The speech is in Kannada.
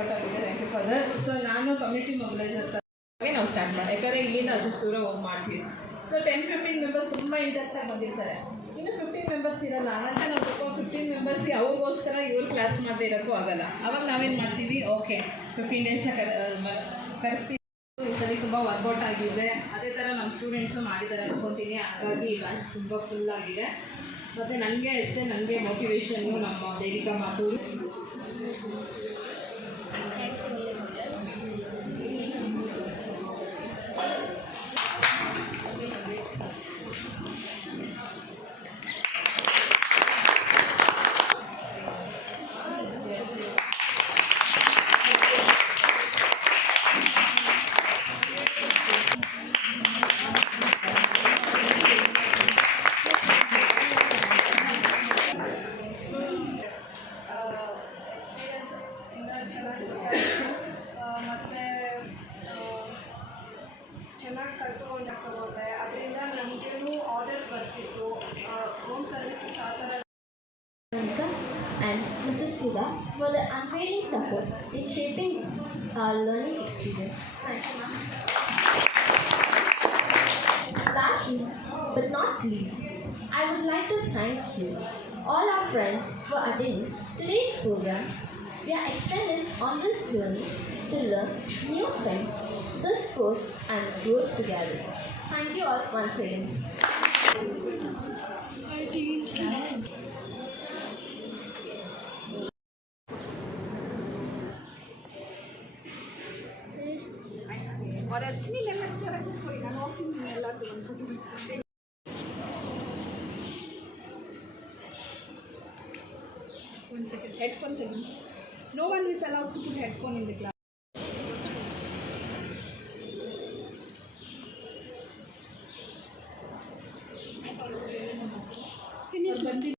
ವರ್ಕೌಟ್ ಆಗಿದೆ. Thank you for that. So ನಾನು ಕಮ್ಯುನಿಟಿ ಮೊಬಿಲೈಸರ್ ನಾವು ಸ್ಟಾರ್ಟ್ ಮಾಡಿ, ಯಾಕಂದರೆ ಇಲ್ಲಿಂದ ಅಷ್ಟು ದೂರ ಹೋಗಿ ಮಾಡ್ತೀವಿ. ಸೊ 10-15 ಮೆಂಬರ್ಸ್ ತುಂಬ ಇಂಟ್ರೆಸ್ಟಾಗಿ ಬಂದಿರ್ತಾರೆ. ಇನ್ನು 15 ಮೆಂಬರ್ಸ್ ಇರಲ್ಲ, ಹಾಗಂತ ನಾವು ಸ್ವಲ್ಪ 15 ಮೆಂಬರ್ಸ್ಗೆ ಅವ್ರಿಗೋಸ್ಕರ ಇವ್ರು ಕ್ಲಾಸ್ ಮಾಡದೇ ಇರೋಕ್ಕೂ ಆಗೋಲ್ಲ. ಅವಾಗ ನಾವೇನು ಮಾಡ್ತೀವಿ, ಓಕೆ 15 ಡೇಸ್ನ ಕರೆಸ್ತೀವಿ. ಈ ಸರಿ ತುಂಬ ವರ್ಕೌಟ್ ಆಗಿದೆ. ಅದೇ ಥರ ನಮ್ಮ ಸ್ಟೂಡೆಂಟ್ಸು ಮಾಡಿದ್ದಾರೆ ಅನ್ಕೊತೀನಿ. ಹಾಗಾಗಿ ಬ್ಯಾಚ್ ತುಂಬ ಫುಲ್ ಆಗಿದೆ. ಮತ್ತು ನನಗೆ ಅಷ್ಟೇ, ನನಗೆ ಮೋಟಿವೇಶನ್ನು ನಮ್ಮ ದೇವಿಕಾ ಮಾತು. ಮತ್ತು ಚೆನ್ನಾಗಿ ಕಲ್ತ್ಕೊಂಡೆ. ಅದರಿಂದ ನಮಗೇನು ಆರ್ಡರ್ಸ್ ಬರ್ತಿತ್ತು. ಹೋಮ್ ಸರ್ವಿಸಸ್ ಆ ಥರ. And Mrs. Sudha for the unwavering support in shaping our learning experience. Thank you, ma'am. Lastly, but not least, I would like to thank you, all our friends, for attending today's program. We are extended on this journey to learn new things, discourse and grow together. Thank you all once again. One second, headphone taken. No one is allowed to put headphone in the class. Finish.